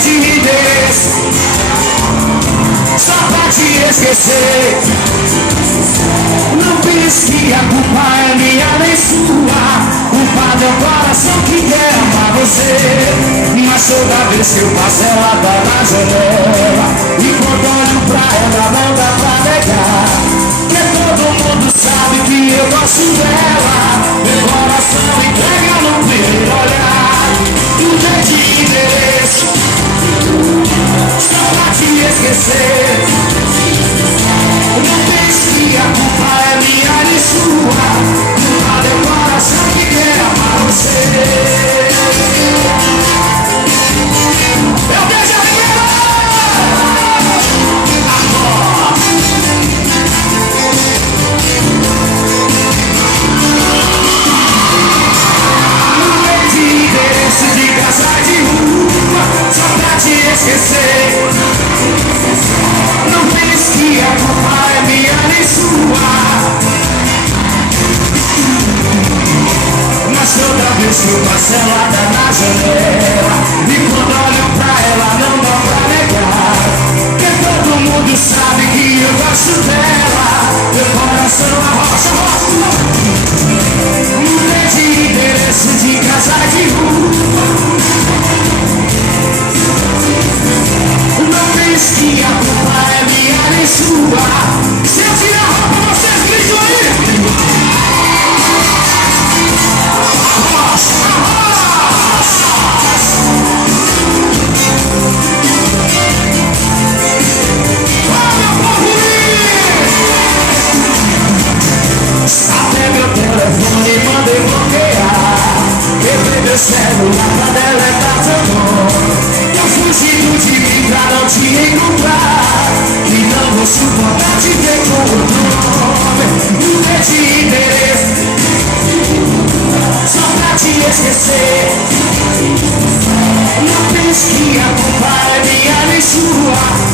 de endereço só pra te esquecer. Não pense que a culpa é minha nem sua. Culpado é o coração que quer amar você. Mas toda vez que eu passo ela tá na janela, e quando olho pra ela não dá pra negar, que todo mundo sabe que eu gosto dela. Meu coração entrega no primeiro olhar. Mudei de endereço só pra te esquecer. Não pense que a culpa é minha nem sua. Culpado é o coração que quer amar você. Eu beijo a primeira. Mudei de endereço, de casa de rua só pra te esquecer. Não pense que a culpa é minha nem sua. Mas toda vez que eu passo ela tá na janela, e quando olho pra ela não dá pra negar, que todo mundo sabe que eu gosto dela. Meu coração é rocha, rocha. Mudei de endereço, de casa de rua. Não pense que a culpa é minha nem sua. Se eu tirar a roupa, vocês gritam aí. Até meu telefone mandei bloquear. Quebrei meu celular pra deletar teu nome. Eu fugindo de mim pra não te encontrar, e não vou suportar te ver com o nome. Mudei de endereço só pra te esquecer. Não pense que a culpa é minha nem sua.